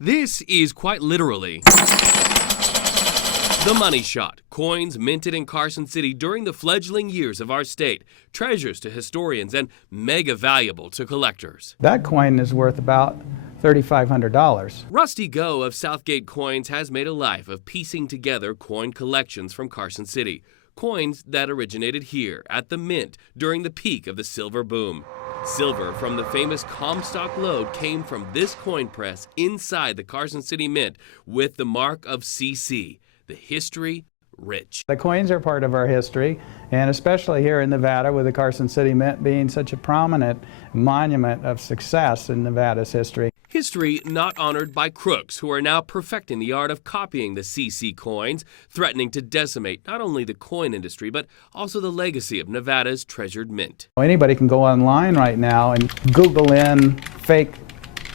This is quite literally the money shot. Coins minted in Carson City during the fledgling years of our state. Treasures to historians and mega valuable to collectors. That coin is worth about $3,500. Rusty Go of Southgate Coins has made a life of piecing together coin collections from Carson City. Coins that originated here at the Mint during the peak of the silver boom. Silver from the famous Comstock Lode came from this coin press inside the Carson City Mint with the mark of CC. The history rich. The coins are part of our history, and especially here in Nevada with the Carson City Mint being such a prominent monument of success in Nevada's history. History not honored by crooks who are now perfecting the art of copying the CC coins, threatening to decimate not only the coin industry but also the legacy of Nevada's treasured mint. Anybody can go online right now and Google in fake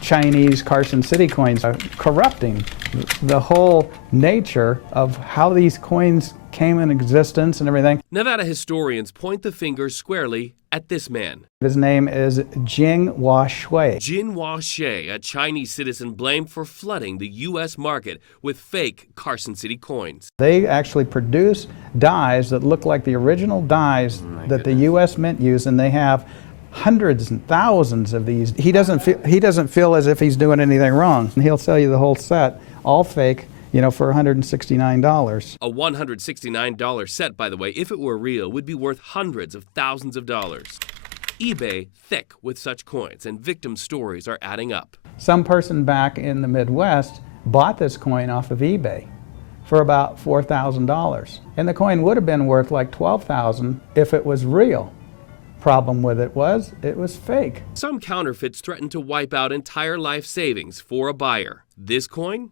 Chinese Carson City coins, corrupting the whole nature of how these coins came in existence and everything. Nevada historians point the finger squarely at this man. His name is Jing Washui. Jin Washui, a Chinese citizen blamed for flooding the U.S. market with fake Carson City coins. They actually produce dies that look like the original dies that the U.S. Mint used, and they have hundreds and thousands of these. He doesn't feel as if he's doing anything wrong. He'll sell you the whole set, all fake, for $169. A $169 set, by the way, if it were real, would be worth hundreds of thousands of dollars. eBay thick with such coins, and victim stories are adding up. Some person back in the Midwest bought this coin off of eBay for about $4,000. And the coin would have been worth like $12,000 if it was real. Problem with it was fake. Some counterfeits threaten to wipe out entire life savings for a buyer. This coin?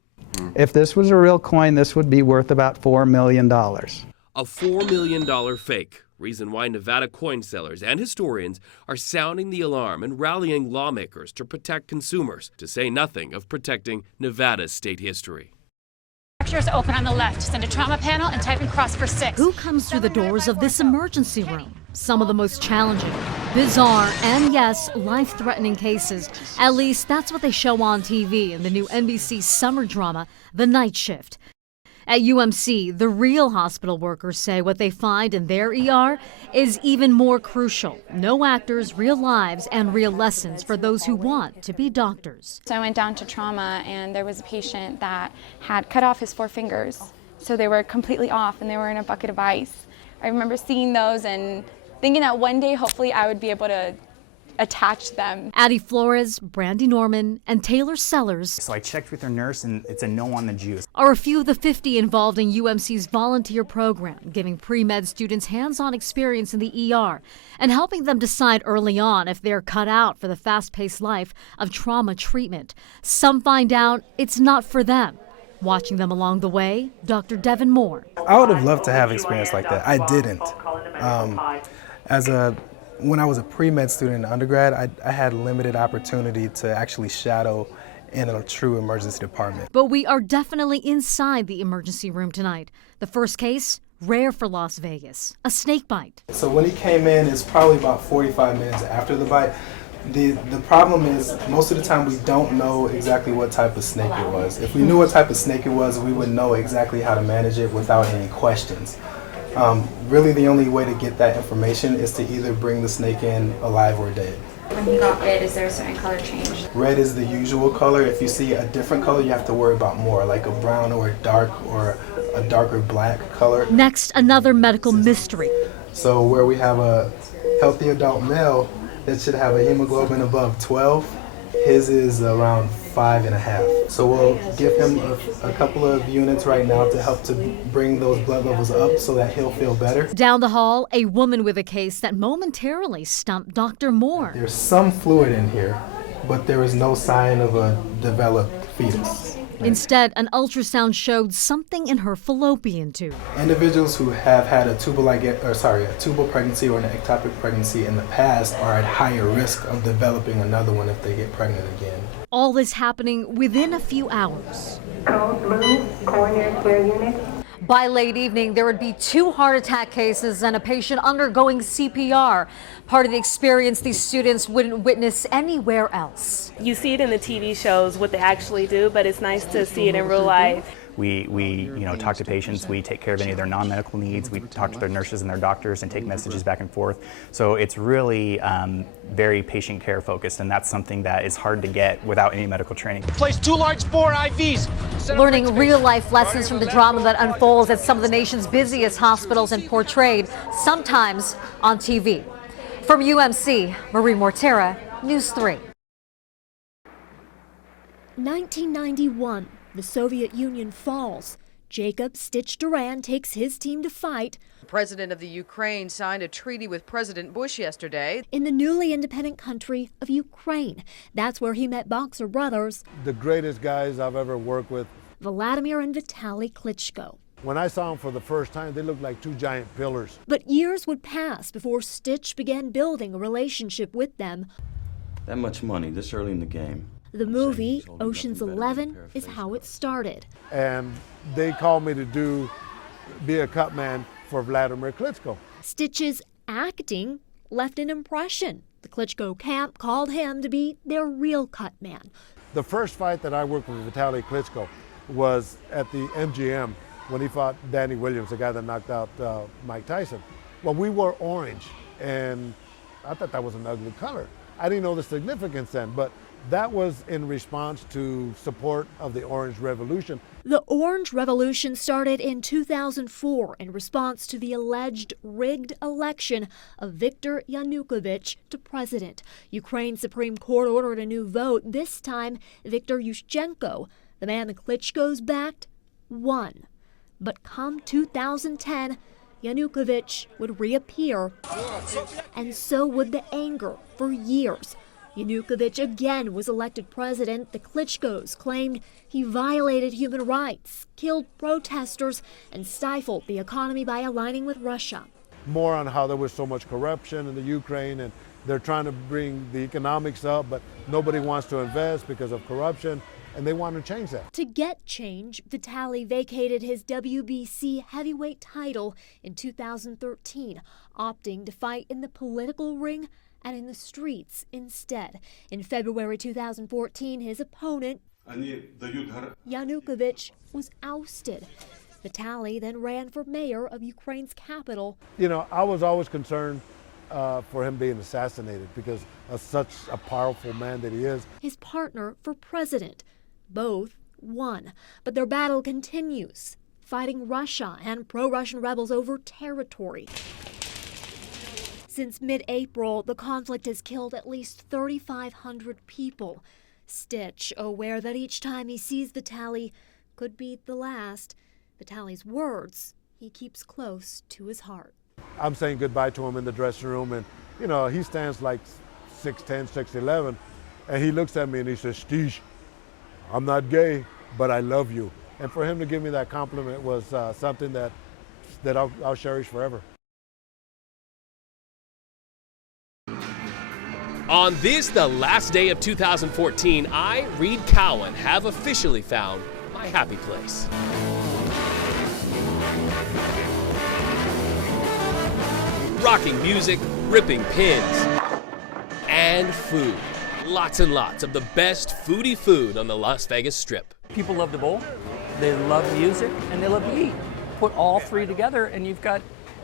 If this was a real coin, this would be worth about $4 million. A $4 million fake. Reason why Nevada coin sellers and historians are sounding the alarm and rallying lawmakers to protect consumers, to say nothing of protecting Nevada's state history. Lectures open on the left. Send a trauma panel and type in cross for 6. Who comes through the doors of this emergency room? Some of the most challenging, bizarre, and yes, life-threatening cases. At least that's what they show on TV in the new NBC summer drama, The Night Shift. At UMC, the real hospital workers say what they find in their ER is even more crucial. No actors, real lives, and real lessons for those who want to be doctors. So I went down to trauma, and there was a patient that had cut off his 4 fingers. So they were completely off, and they were in a bucket of ice. I remember seeing those and thinking that one day, hopefully, I would be able to attach them. Addie Flores, Brandy Norman, and Taylor Sellers. So I checked with her nurse, and it's a no on the juice. Are a few of the 50 involved in UMC's volunteer program, giving pre-med students hands-on experience in the ER and helping them decide early on if they're cut out for the fast-paced life of trauma treatment. Some find out it's not for them. Watching them along the way, Dr. Devin Moore. I would have loved to have experience like that. I didn't. When I was a pre-med student in undergrad, I had limited opportunity to actually shadow in a true emergency department. But we are definitely inside the emergency room tonight. The first case, rare for Las Vegas, a snake bite. So when he came in, it's probably about 45 minutes after the bite. The problem is, most of the time we don't know exactly what type of snake it was. If we knew what type of snake it was, we would know exactly how to manage it without any questions. Really the only way to get that information is to either bring the snake in alive or dead. When he got red, is there a certain color change? Red is the usual color. If you see a different color, you have to worry about more, like a brown or a darker black color. Next, another medical mystery. So where we have a healthy adult male that should have a hemoglobin above 12, his is around 5.5. So we'll give him a couple of units right now to help to bring those blood levels up so that he'll feel better. Down the hall, a woman with a case that momentarily stumped Dr. Moore. There's some fluid in here, but there is no sign of a developed fetus. Instead, an ultrasound showed something in her fallopian tube. Individuals who have had a tubal pregnancy or an ectopic pregnancy in the past are at higher risk of developing another one if they get pregnant again. All this happening within a few hours. Code blue, coronary care unit. By late evening, there would be 2 heart attack cases and a patient undergoing CPR. Part of the experience these students wouldn't witness anywhere else. You see it in the TV shows, what they actually do, but it's nice to see it in real life. We talk to patients, we take care of any of their non-medical needs, we talk to their nurses and their doctors and take messages back and forth. So it's really very patient care focused, and that's something that is hard to get without any medical training. Place 2 large bore IVs. Learning real-life lessons from the drama that unfolds at some of the nation's busiest hospitals and portrayed, sometimes on TV. From UMC, Marie Mortera, News 3. 1991. The Soviet Union falls. Jacob Stitch Duran takes his team to fight. The president of the Ukraine signed a treaty with President Bush yesterday. In the newly independent country of Ukraine. That's where he met boxer brothers. The greatest guys I've ever worked with. Vladimir and Vitaly Klitschko. When I saw them for the first time, they looked like 2 giant pillars. But years would pass before Stitch began building a relationship with them. That much money this early in the game. The movie, Ocean's 11, is how it started. And they called me to be a cut man for Vladimir Klitschko. Stitch's acting left an impression. The Klitschko camp called him to be their real cut man. The first fight that I worked with Vitaly Klitschko was at the MGM when he fought Danny Williams, the guy that knocked out Mike Tyson. Well, we wore orange, and I thought that was an ugly color. I didn't know the significance then, but that was in response to support of the Orange Revolution. The Orange Revolution started in 2004 in response to the alleged rigged election of Viktor Yanukovych to president. Ukraine's Supreme Court ordered a new vote. This time, Viktor Yushchenko, the man the Klitschkos backed, won. But come 2010, Yanukovych would reappear, and so would the anger for years. Yanukovych again was elected president. The Klitschkos claimed he violated human rights, killed protesters, and stifled the economy by aligning with Russia. More on how there was so much corruption in the Ukraine, and they're trying to bring the economics up, but nobody wants to invest because of corruption, and they want to change that. To get change, Vitaly vacated his WBC heavyweight title in 2013, opting to fight in the political ring and in the streets instead. In February 2014, his opponent, Yanukovych, was ousted. Vitaly then ran for mayor of Ukraine's capital. You know, I was always concerned for him being assassinated because of such a powerful man that he is. His partner for president. Both won, but their battle continues, fighting Russia and pro-Russian rebels over territory. Since mid-April, the conflict has killed at least 3,500 people. Stitch, aware that each time he sees Vitaly could be the last, Vitaly's words he keeps close to his heart. I'm saying goodbye to him in the dressing room, and you know, he stands like 6'10", 6'11", and he looks at me and he says, "Stitch, I'm not gay, but I love you." And for him to give me that compliment was something that I'll cherish forever. On this, the last day of 2014, I, Reed Cowan, have officially found my happy place. Rocking music, ripping pins, and food. Lots and lots of the best foodie food on the Las Vegas Strip. People love the bowl, they love music, and they love to eat. Put all three together and you've got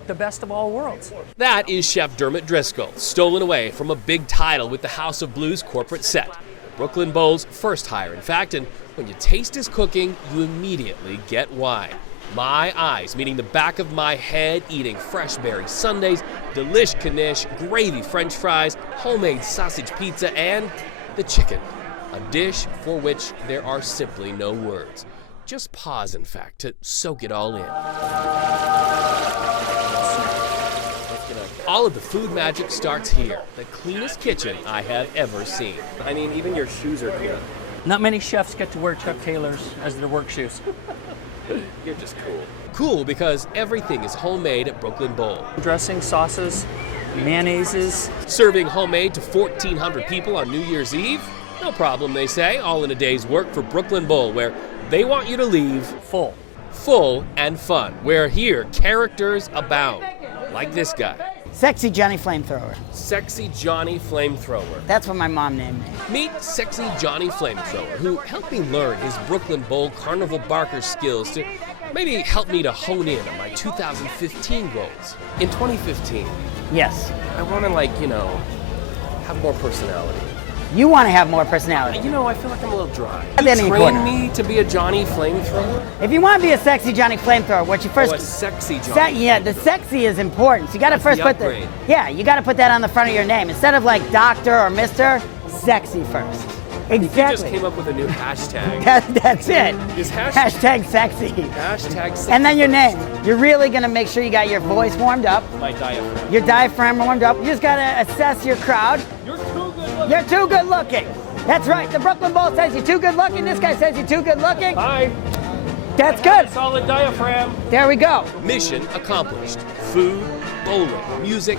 the best of all worlds. That is Chef Dermot Driscoll, stolen away from a big title with the House of Blues corporate set. Brooklyn Bowl's first hire, in fact, and when you taste his cooking, you immediately get why. My eyes meeting the back of my head, eating fresh berry sundaes, delish knish, gravy french fries, homemade sausage pizza, and the chicken. A dish for which there are simply no words. Just pause, in fact, to soak it all in. All of the food magic starts here, the cleanest kitchen I have ever seen. I mean, even your shoes are clean. Not many chefs get to wear Chuck Taylors as their work shoes. You're just cool. Cool because everything is homemade at Brooklyn Bowl. Dressing, sauces, mayonnaises. Serving homemade to 1,400 people on New Year's Eve? No problem, they say. All in a day's work for Brooklyn Bowl, where they want you to leave full. full and fun, where here characters abound, like this guy. Sexy Johnny Flamethrower. Sexy Johnny Flamethrower. That's what my mom named me. Meet Sexy Johnny Flamethrower, who helped me learn his Brooklyn Bowl Carnival Barker skills to maybe help me to hone in on my 2015 goals. In 2015, Yes. I want to, have more personality. You want to have more personality. You know, I feel like I'm a little dry. I've been in your Train corner. me to be a Johnny Flamethrower? If you want to be a sexy Johnny Flamethrower, what you first... a sexy Johnny Yeah, the sexy is important. So you got to That's first the put upgrade. you got to put that on the front of your name. Instead of like Doctor or Mister, sexy first. You just Exactly. came up with a new hashtag. That's it. Is Hashtag sexy. Hashtag sexy. And then your name. You're really going to make sure you got your voice warmed up, My diaphragm. your diaphragm warmed up. You just got to assess your crowd. You're too good looking. You're too good looking. That's right. The Brooklyn Bowl says you're too good looking. This guy says you're too good looking. Hi. That's good. Solid diaphragm. There we go. Mission accomplished. Food, bowling, music,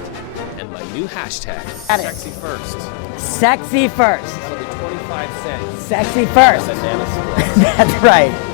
and my new hashtag. Got it. Sexy first. Sexy first. That'll be 25 cents. Sexy first. Banana split. That's right.